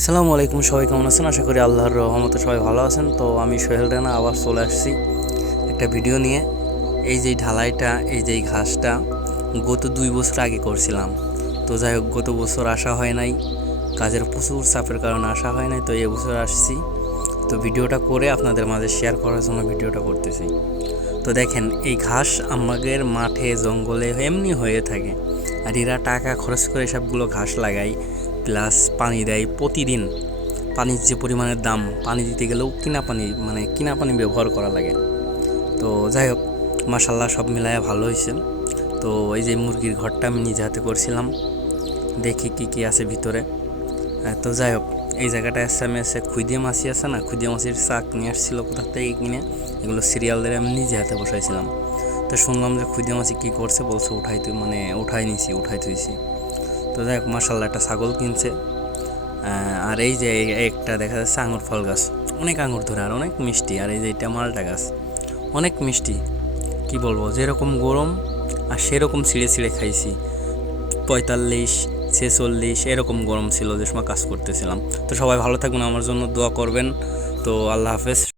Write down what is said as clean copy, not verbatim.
আসসালামু আলাইকুম, সবাই কেমন আছেন? আশা করি আল্লাহর রহমতে সবাই ভালো আছেন। তো আমি সোহেল রানা আবার চলে আসছি একটা ভিডিও নিয়ে। এই যে ঢালাইটা, এই যে ঘাসটা গত 2 বছর আগে করছিলাম। তো যাই হোক, গত বছর আসা হয় নাই, কাজের প্রচুর চাপের কারণে আসা হয় নাই। তো এবছর আসছি, তো ভিডিওটা করে আপনাদের মাঝে শেয়ার করার জন্য ভিডিওটা করতেছি। তো দেখেন, এই ঘাস আমাদের মাঠে জঙ্গলে এমনি হয়ে থাকে, আর এরা টাকা খরচ করে সবগুলো ঘাস লাগায়, প্লাস পানি দেয় প্রতিদিন। পানির যে পরিমাণের দাম, পানি দিতে গেলেও কিনা পানি ব্যবহার করা লাগে। তো যাই হোক, মাশাল্লাহ সব মিলায়া ভালো হয়েছে। তো এই যে মুরগির ঘরটা আমি নিজে হাতে করছিলাম, দেখি কি কি আছে ভিতরে। তো যাই হোক, এই জায়গাটায় এসে খুইদিয়া মাছি আছে না, খুইদিয়া মাছির চাক নিয়ে আসছিল কোথা থেকে কিনে, এগুলো সিরিয়াল দিয়ে আমি নিজে হাতে বসাইছিলাম। তো শুনলাম যে খুইদিয়া মাছি কী করছে, বলছে উঠাই থুইছি। তো যাই হোক, মাশাল্লাহ একটা ছাগল কিনছে। আর এই যে একটা দেখা যাচ্ছে আঙুর ফল গাছ, অনেক আঙুর ধরে আর অনেক মিষ্টি। আর এই যে এটা মালটা গাছ, অনেক মিষ্টি। কি বলবো, যেরকম গরম আর সেরকম ছিঁড়ে ছিঁড়ে খাইছি। 45-46 এরকম গরম ছিল যে সময় কাজ করতেছিলাম। তো সবাই ভালো থাকবেন, আমার জন্য দোয়া করবেন। তো আল্লাহ হাফেজ।